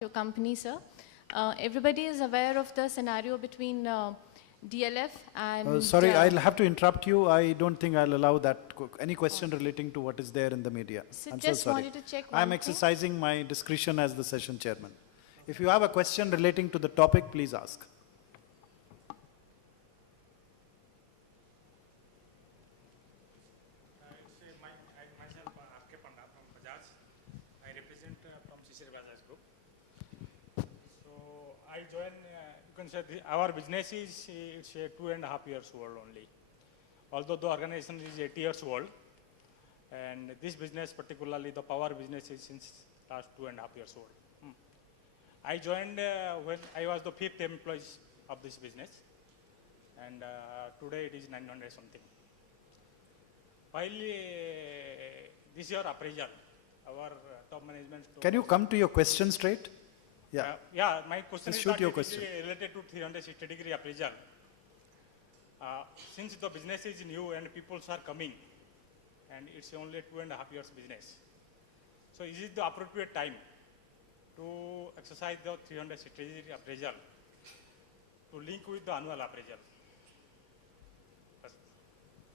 your company, sir. Everybody is aware of the scenario between DLF and... Sorry, I'll have to interrupt you. I don't think I'll allow that. Any question relating to what is there in the media. So I'm just so sorry. wanted to check one I'm thing. exercising my discretion as the session chairman. If you have a question relating to the topic, please ask. I joined, you can say our business is it's 2.5 years old only. Although the organization is 8 years old, and this business, particularly the power business, is since last 2.5 years old. I joined when I was the 5th employee of this business, and today it is 900 something. While this year appraisal, our top management... Can you come to your question straight? Yeah, my question Just is shoot your that question. it is related to 360-degree appraisal. Since the business is new and people are coming, and it's only 2.5 years business, so is it the appropriate time to exercise the 360-degree appraisal to link with the annual appraisal?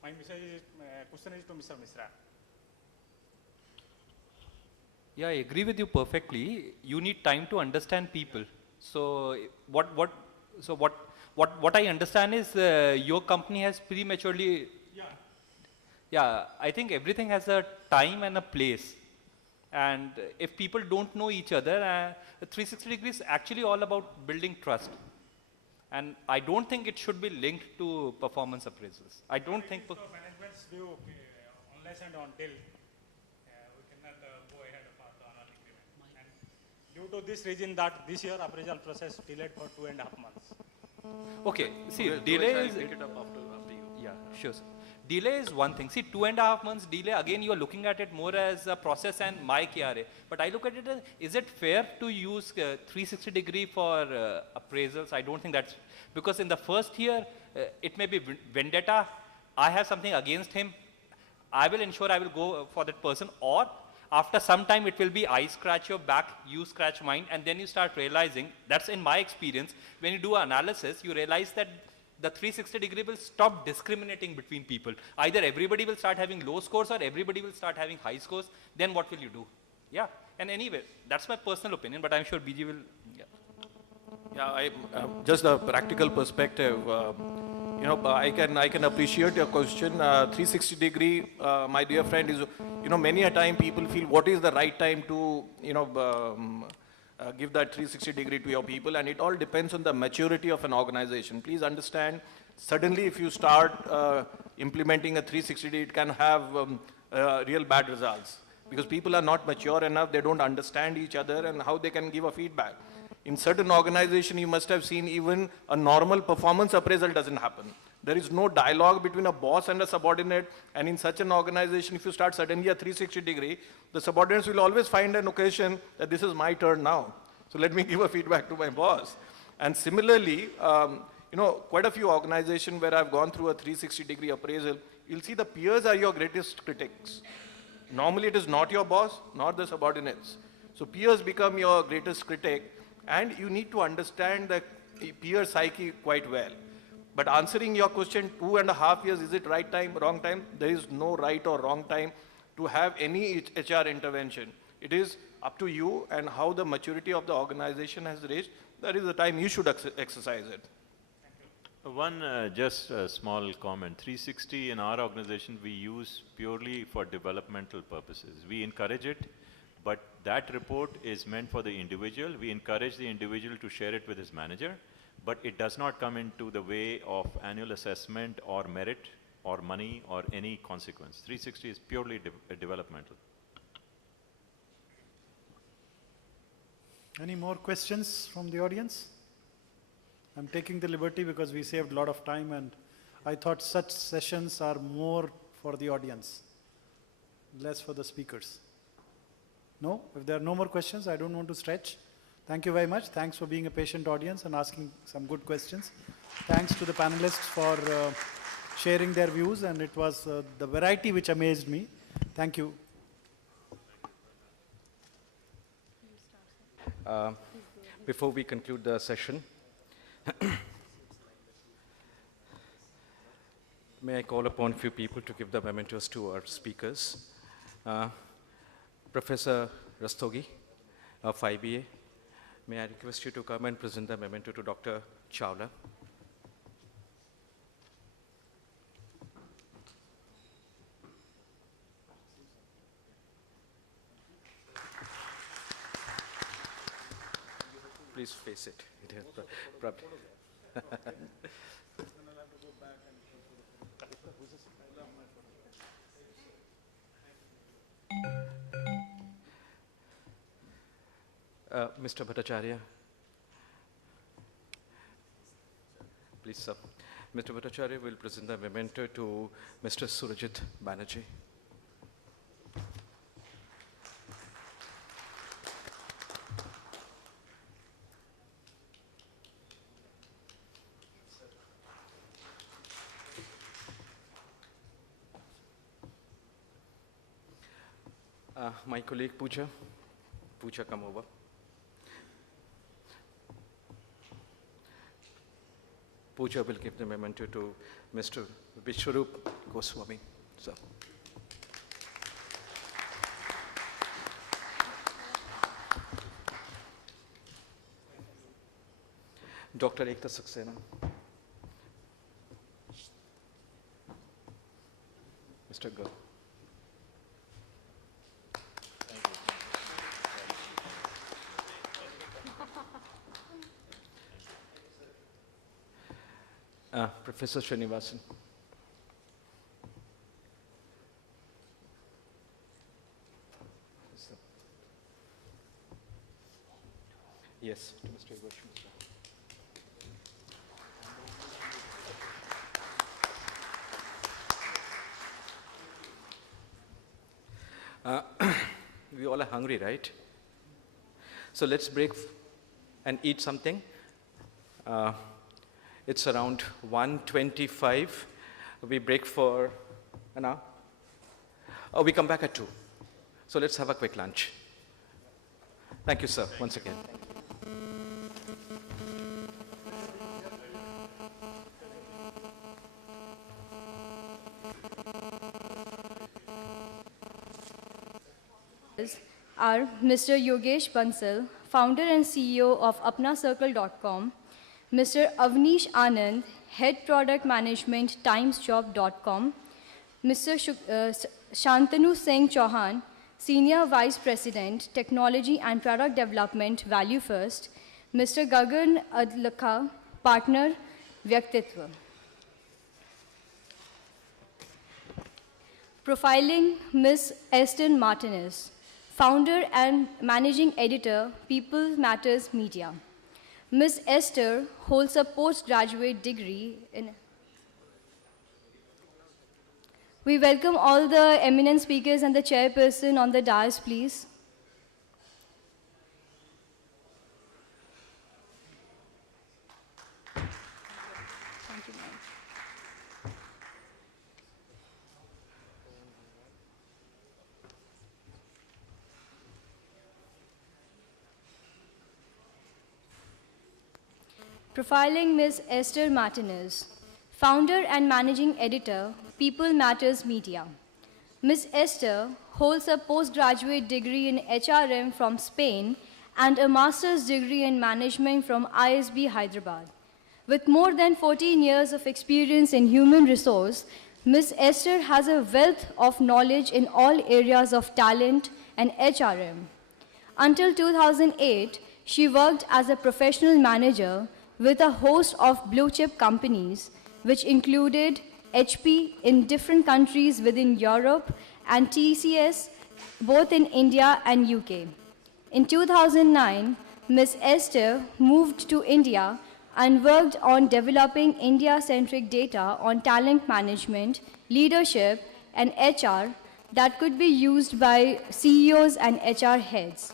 My question is to Mr. Misra. Yeah, I agree with you perfectly. You need time to understand people. So what I understand is your company has prematurely. Yeah, I think everything has a time and a place. And if people don't know each other, 360 degrees is actually all about building trust. And I don't think it should be linked to performance appraisals. I don't think. So management's view, unless and until we cannot go ahead of the annual increment. And due to this reason, that this year appraisal process delayed for 2.5 months. Okay, see, delay is. Pick it up after you. Yeah, sure, sir. Delay is one thing. See, 2.5 months delay, again, you are looking at it more as a process and my KRA. But I look at it as, is it fair to use 360 degree for appraisals? I don't think that's, because in the first year, it may be vendetta. I have something against him. I will ensure I will go for that person, or after some time it will be I scratch your back, you scratch mine, and then you start realizing, that's in my experience, when you do analysis, you realize that the 360 degree will stop discriminating between people. Either everybody will start having low scores or everybody will start having high scores. Then what will you do? Yeah, and anyway, that's my personal opinion, but I'm sure BG will, yeah. Yeah, just a practical perspective. You know, I can appreciate your question. 360 degree, my dear friend, is, you know, many a time people feel what is the right time to, you know, give that 360 degree to your people, and it all depends on the maturity of an organization. Please understand, suddenly if you start implementing a 360 degree, it can have real bad results, because people are not mature enough, they don't understand each other and how they can give a feedback. In certain organization, you must have seen even a normal performance appraisal doesn't happen. There is no dialogue between a boss and a subordinate, and in such an organization, if you start suddenly a 360 degree, the subordinates will always find an occasion that this is my turn now. So let me give a feedback to my boss. And similarly, you know, quite a few organizations where I've gone through a 360 degree appraisal, you'll see the peers are your greatest critics. Normally it is not your boss, not the subordinates. So peers become your greatest critic, and you need to understand the peer psyche quite well. But answering your question, 2.5 years, is it right time, wrong time? There is no right or wrong time to have any HR intervention. It is up to you and how the maturity of the organization has reached. That is the time you should exercise it. One just a small comment. 360 in our organization we use purely for developmental purposes. We encourage it, but that report is meant for the individual. We encourage the individual to share it with his manager, but it does not come into the way of annual assessment or merit or money or any consequence. 360 is purely developmental. Any more questions from the audience? I'm taking the liberty because we saved a lot of time, and I thought such sessions are more for the audience, less for the speakers. No? If there are no more questions, I don't want to stretch. Thank you very much. Thanks for being a patient audience and asking some good questions. Thanks to the panelists for sharing their views, and it was the variety which amazed me. Thank you. Before we conclude the session, may I call upon a few people to give the mementos to our speakers. Professor Rastogi of IBA, may I request you to come and present the memento to Dr. Chawla. Please face it. It has probably. Mr. Bhattacharya. Please, sir. Mr. Bhattacharya will present the memento to Mr. Surajit Banerjee. My colleague Pooja, come over. Pooja will give the memento to Mr. Vishwarup Goswami, sir. Dr. Ekta Saxena. Mr. Gar. Professor Srinivasan. Yes, to Mr. Goswami. We all are hungry, right? So let's break and eat something. It's around 1:25. We break for an hour. We come back at 2. So let's have a quick lunch. Thank you, sir, once again. Are Mr. Yogesh Bansal, founder and CEO of ApnaCircle.com, Mr. Avnish Anand, Head Product Management, TimesJob.com, Mr. Shantanu Singh Chauhan, Senior Vice President, Technology and Product Development, Value First, Mr. Gagan Adlakha, Partner, Vyaktitva. Profiling Ms. Esther Martinez, Founder and Managing Editor, People Matters Media. Ms. Esther holds a postgraduate degree in... We welcome all the eminent speakers and the chairperson on the dais, please. Thank you, ma'am. Profiling Ms. Esther Martinez, Founder and Managing Editor, People Matters Media. Ms. Esther holds a postgraduate degree in HRM from Spain and a master's degree in management from ISB Hyderabad. With more than 14 years of experience in human resource, Ms. Esther has a wealth of knowledge in all areas of talent and HRM. Until 2008, she worked as a professional manager with a host of blue-chip companies, which included HP in different countries within Europe and TCS both in India and UK. In 2009, Ms. Esther moved to India and worked on developing India-centric data on talent management, leadership, and HR that could be used by CEOs and HR heads.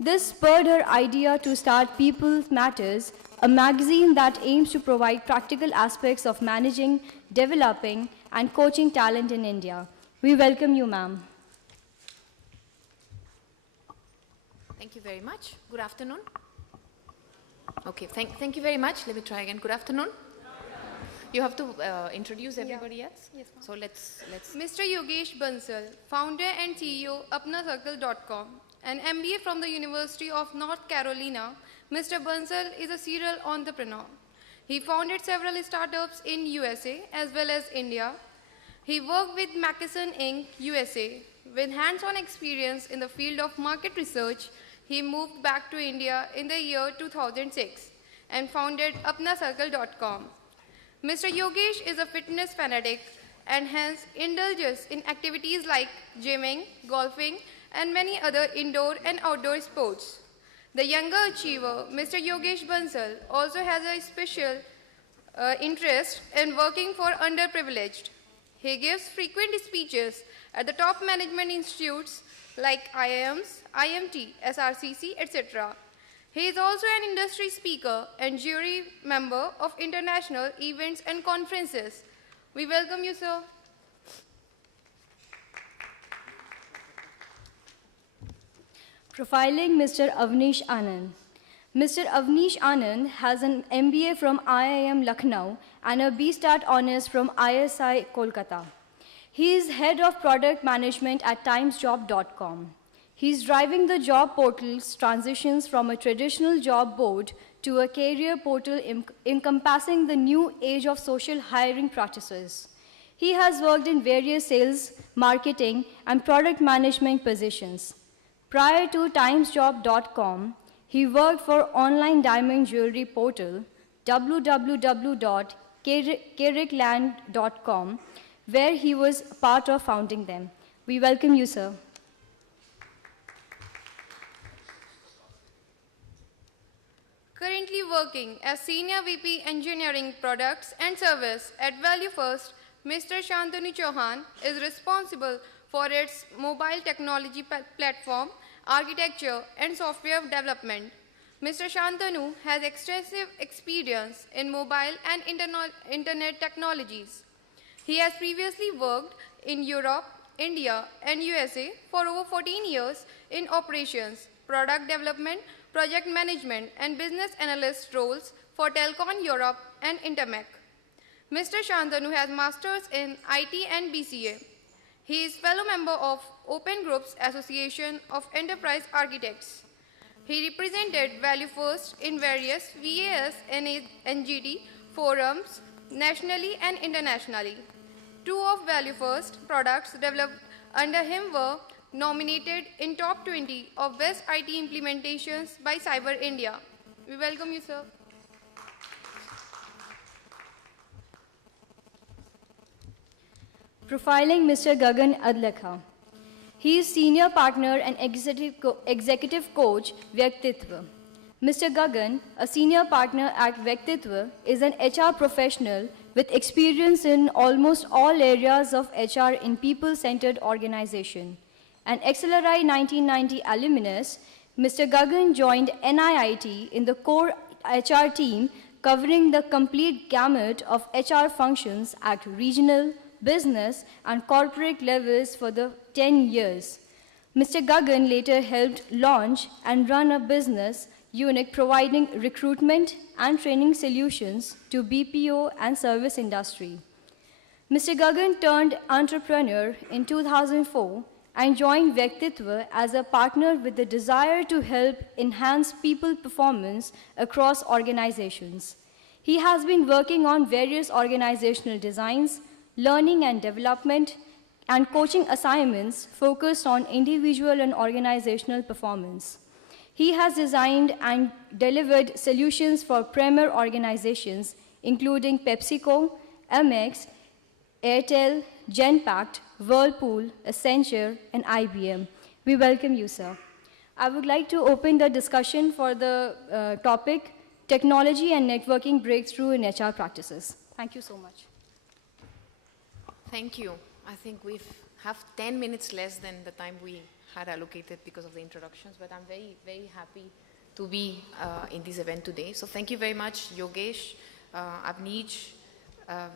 This spurred her idea to start People Matters, a magazine that aims to provide practical aspects of managing, developing, and coaching talent in India. We welcome you, ma'am. Thank you very much. Good afternoon. Okay, thank you very much. Let me try again. Good afternoon. You have to introduce everybody else. Yes, ma'am. So let's. Mr. Yogesh Bansal, founder and CEO, ApnaCircle.com, an MBA from the University of North Carolina. Mr. Bansal is a serial entrepreneur. He founded several startups in USA as well as India. He worked with Mackinson Inc., USA. With hands-on experience in the field of market research, he moved back to India in the year 2006 and founded ApnaCircle.com. Mr. Yogesh is a fitness fanatic and hence indulges in activities like gymming, golfing, and many other indoor and outdoor sports. The younger achiever, Mr. Yogesh Bansal, also has a special interest in working for underprivileged. He gives frequent speeches at the top management institutes like IIMs, IMT, SRCC, etc. He is also an industry speaker and jury member of international events and conferences. We welcome you, sir. Profiling Mr. Avnish Anand. Mr. Avnish Anand has an MBA from IIM Lucknow and a B.Stat Honours from ISI Kolkata. He is head of product management at timesjob.com. He is driving the job portal's transitions from a traditional job board to a career portal encompassing the new age of social hiring practices. He has worked in various sales, marketing, and product management positions. Prior to timesjob.com, he worked for online diamond jewelry portal www.carrickland.com, where he was part of founding them. We welcome you, sir. Currently working as Senior VP Engineering Products and Service at Value First, Mr. Shantanu Chauhan is responsible for its mobile technology platform, architecture, and software development. Mr. Shantanu has extensive experience in mobile and internet technologies. He has previously worked in Europe, India, and USA for over 14 years in operations, product development, project management, and business analyst roles for Telcon Europe and Intermec. Mr. Shantanu has masters in IT and BCA. He is fellow member of Open Groups Association of Enterprise Architects. He represented Value First in various VAS and NGT forums nationally and internationally. 2 of Value First products developed under him were nominated in top 20 of best IT implementations by Cyber India. We welcome you, sir. Profiling Mr. Gagan Adlekha. He is senior partner and executive coach, Vyaktitva. Mr. Gagan, a senior partner at Vyaktitva, is an HR professional with experience in almost all areas of HR in people-centered organization. An Accelerate 1990 alumnus, Mr. Gagan joined NIIT in the core HR team covering the complete gamut of HR functions at regional, business, and corporate levels for the 10 years. Mr. Gagan later helped launch and run a business unit providing recruitment and training solutions to BPO and service industry. Mr. Gagan turned entrepreneur in 2004 and joined Vyaktitva as a partner with the desire to help enhance people performance across organizations. He has been working on various organizational designs, learning and development, and coaching assignments focused on individual and organizational performance. He has designed and delivered solutions for premier organizations, including PepsiCo, Amex, Airtel, Genpact, Whirlpool, Accenture, and IBM. We welcome you, sir. I would like to open the discussion for the topic, Technology and Networking Breakthrough in HR Practices. Thank you so much. Thank you. I think we have 10 minutes less than the time we had allocated because of the introductions, but I'm very, very happy to be in this event today. So thank you very much, Yogesh, Avnish,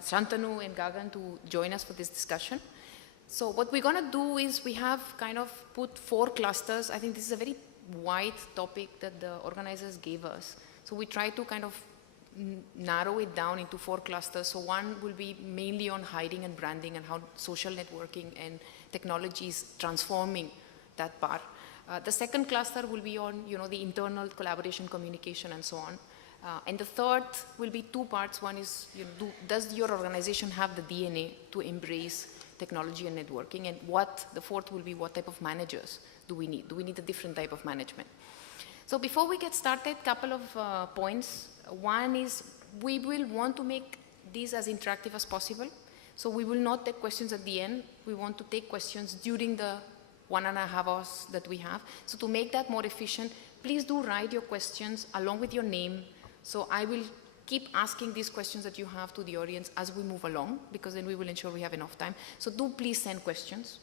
Shantanu, and Gagan to join us for this discussion. So what we're going to do is we have kind of put 4 clusters. I think this is a very wide topic that the organizers gave us. So we try to kind of narrow it down into 4 clusters. So one will be mainly on hiring and branding and how social networking and technology is transforming that part. The second cluster will be on, the internal collaboration, communication, and so on. And the third will be 2 parts. One is, does your organization have the DNA to embrace technology and networking? And the fourth will be, what type of managers do we need? Do we need a different type of management? So before we get started, couple of points. One is, we will want to make these as interactive as possible. So we will not take questions at the end. We want to take questions during the 1.5 hours that we have. So to make that more efficient, please do write your questions along with your name. So I will keep asking these questions that you have to the audience as we move along, because then we will ensure we have enough time. So do please send questions.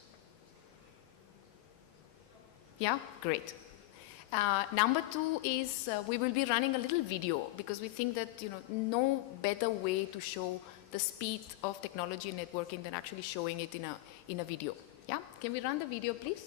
Yeah, great. Number 2 is we will be running a little video, because we think that no better way to show the speed of technology and networking than actually showing it in a video. Yeah, can we run the video, please?